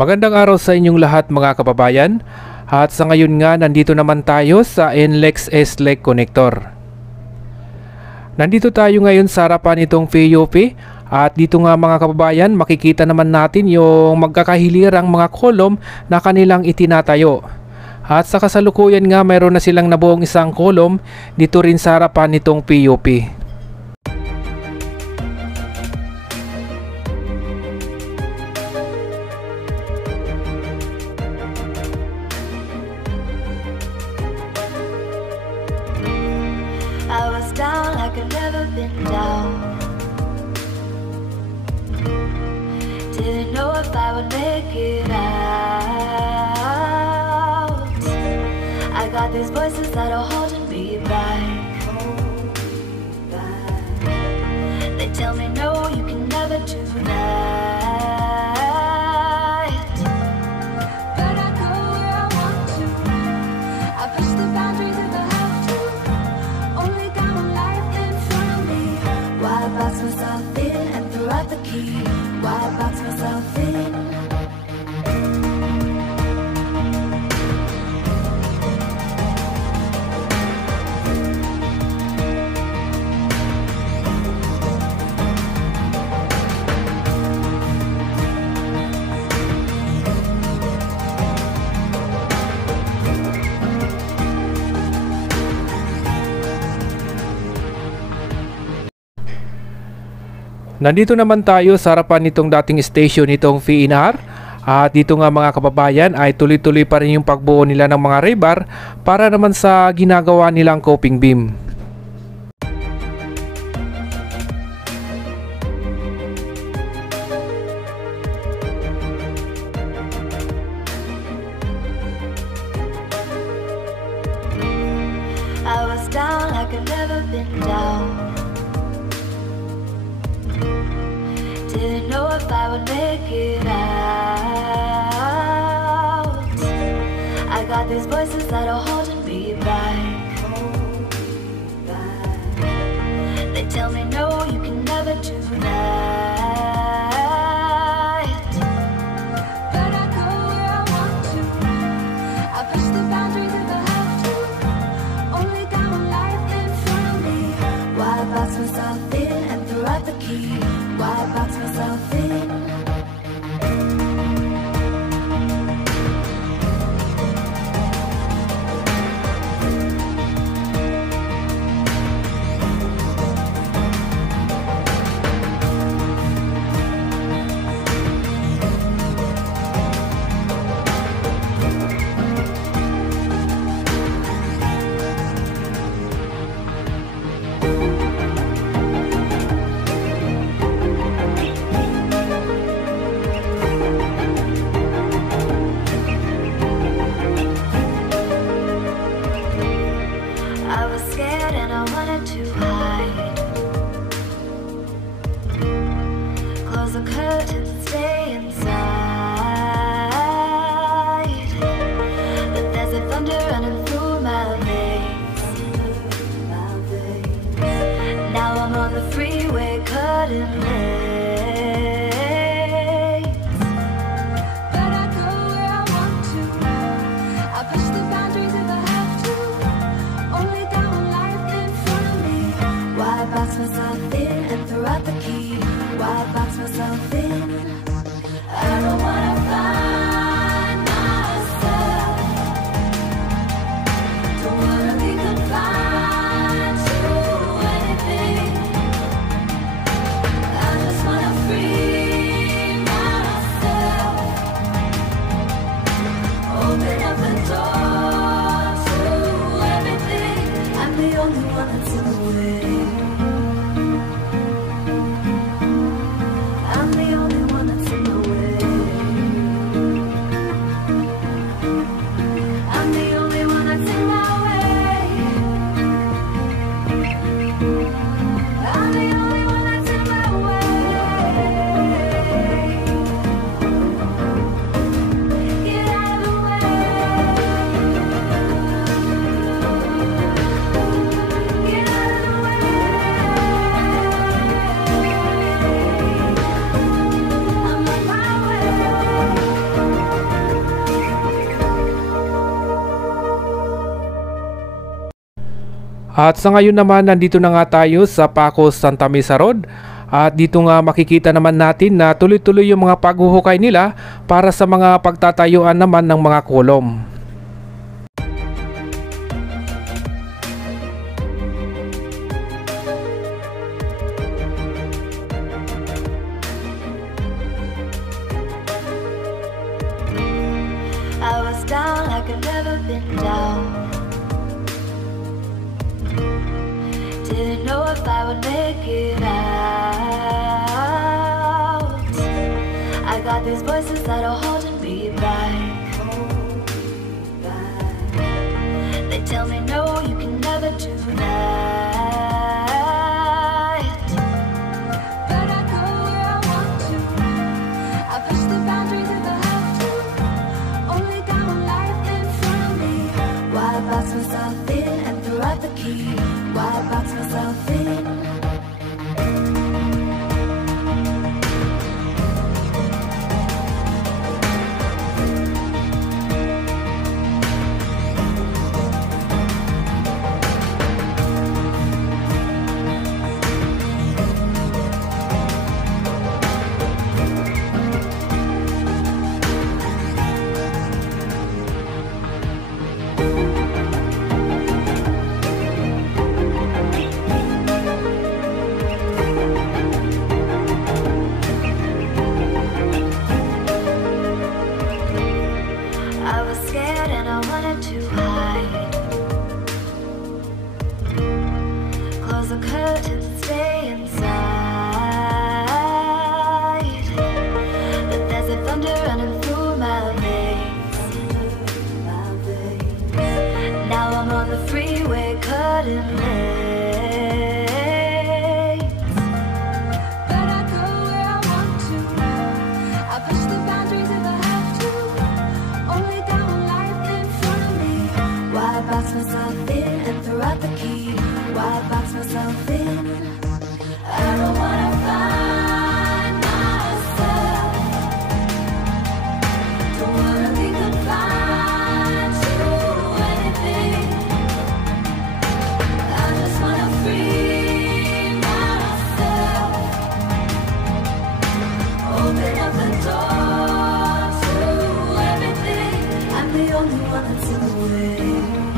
Magandang araw sa inyong lahat mga kababayan. At sa ngayon nga nandito naman tayo sa NLEX S-Lec Connector. Nandito tayo ngayon sa harapan nitong FEOP at dito nga mga kababayan makikita naman natin yung magkakahilirang mga kolom na kanilang itinatayo. At sa kasalukuyan nga mayroon na silang nabuong isang kolom dito rin sa harapan nitong FEOP. I was down like I've never been down. Didn't know if I would make it out. I got these voices that are holding me back. They tell me no, you can never do that. But I go where I want to. I push the boundaries if I have to. Only got one life in front of me. Why box myself in and throw out the key? Why box myself in? Nandito naman tayo sa harapan nitong dating station nitong FEINAR. At dito nga mga kababayan ay tuloy-tuloy pa rin yung pagbuo nila ng mga rebar para naman sa ginagawa nilang coping beam. I was down like I've never been down. Didn't know if I would make it out. I got these voices that are holding me back. They tell me no, you can never do that. But I go where I want to. I push the boundaries if I have to. Only got one life in front of me. Why box myself in and throw out the key? Why box myself in? I was scared and I wanted to hide. Close the curtains and stay inside. But there's a thunder running through my veins. Now I'm on the freeway cutting lanes. But I go where I want to. I push the boundaries if I have to. Only got one life in front of me. Why box myself in and throw out the key? Why box myself in? I don't wanna find myself. Don't wanna be confined to anything. I At sa ngayon naman, nandito na nga tayo sa Pacos Santa Mesa Road. At dito nga makikita naman natin na tuloy-tuloy yung mga paghuhukay nila para sa mga pagtatayuan naman ng mga kolom. I was down like I've never been down. Didn't know if I would make it out. I got these voices that are holding me back. They tell me no, you can never do that. But I go where I want to. I push the boundaries if I have to. Only got one life in front of me. Why box myself in and throw out the key? Why box myself in? I was scared and I wanted to hide. Close the curtains and stay inside. But there's a thunder running through my veins. Now I'm on the freeway cutting lanes. But I go where I want to. I push the boundaries if I have to. Only got one life in front of me. Why box myself in and throw out the key? Why box myself in? I don't wanna find myself. Don't wanna be confined to anything. I just wanna free myself. Open up the door to everything. I'm the only one that's in the way.